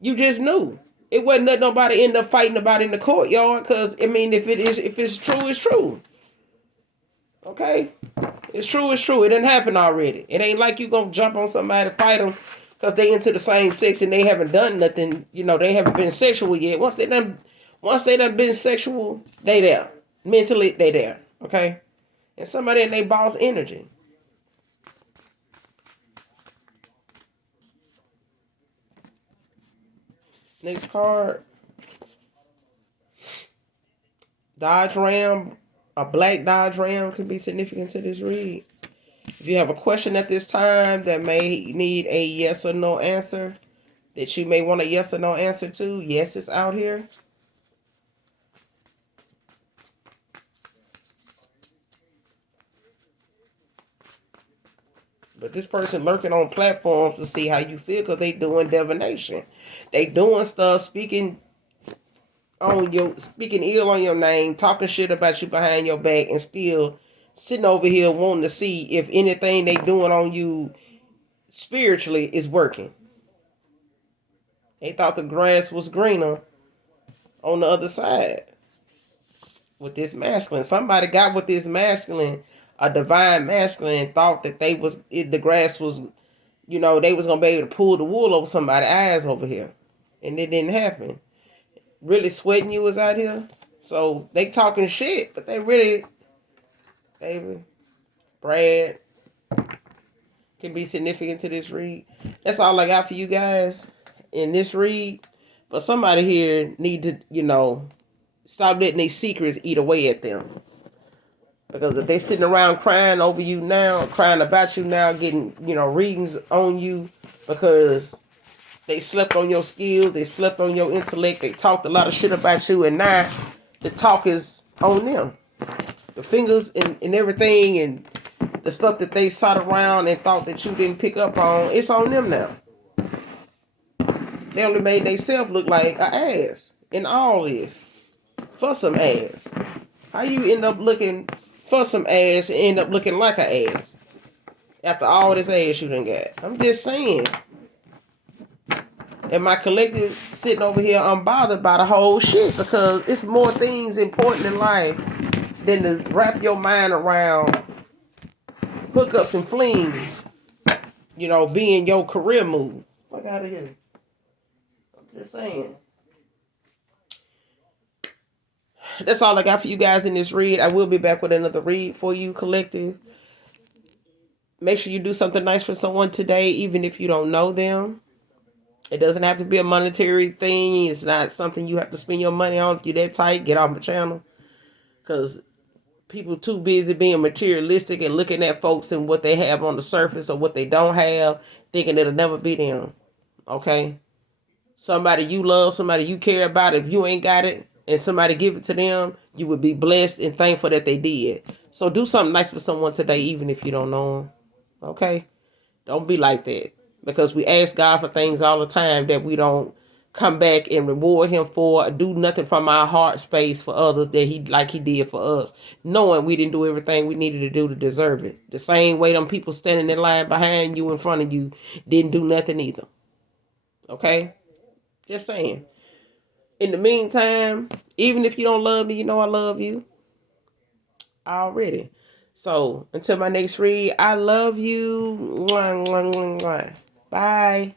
you just knew. It wasn't that nobody end up fighting about in the courtyard. Cause I mean, if it's true, it's true. Okay, it's true. It's true. It didn't happen already. It ain't like you gonna jump on somebody, fight them, cause they into the same sex and they haven't done nothing. They haven't been sexual yet. Once they done been sexual, they there. Mentally, they there. Okay, and somebody in their boss energy. Next card. Dodge Ram, a black Dodge Ram could be significant to this read. If you have a question at this time that may need a yes or no answer, that you may want a yes or no answer to, yes, it's out here. But this person lurking on platforms to see how you feel because they doing divination. They doing stuff, speaking ill on your name, talking shit about you behind your back, and still sitting over here wanting to see if anything they doing on you spiritually is working. They thought the grass was greener on the other side with this masculine. Somebody got with this masculine, a divine masculine, and thought that the grass was, they was gonna be able to pull the wool over somebody's eyes over here, and it didn't happen. Really sweating you was out here, so they talking shit, but they really, baby, Brad can be significant to this read. That's all I got for you guys in this read. But somebody here need to, stop letting these secrets eat away at them. Because if they're sitting around crying over you now, crying about you now, getting, readings on you because they slept on your skills, they slept on your intellect, they talked a lot of shit about you, and now the talk is on them. The fingers and everything and the stuff that they sat around and thought that you didn't pick up on, it's on them now. They only made themselves look like an ass in all this. For some ass. How you end up looking for some ass and end up looking like an ass after all this ass you done got? I'm just saying. And my collective sitting over here unbothered by the whole shit because it's more things important in life than to wrap your mind around hookups and flings, being your career move. Fuck out of here. I'm just saying. That's all I got for you guys in this read. I will be back with another read for you, collective. Make sure you do something nice for someone today, even if you don't know them. It doesn't have to be a monetary thing. It's not something you have to spend your money on. If you're that tight, get off my channel. Because people too busy being materialistic and looking at folks and what they have on the surface or what they don't have, thinking it'll never be them. Okay? Somebody you love, somebody you care about, if you ain't got it and somebody give it to them, you would be blessed and thankful that they did. So do something nice for someone today, even if you don't know them. Okay? Don't be like that. Because we ask God for things all the time that we don't come back and reward him for, do nothing from our heart space for others that he did for us, knowing we didn't do everything we needed to do to deserve it. The same way them people standing in line behind you, in front of you, didn't do nothing either. Okay? Just saying. In the meantime, even if you don't love me, you know I love you already. So until my next read, I love you. Bye.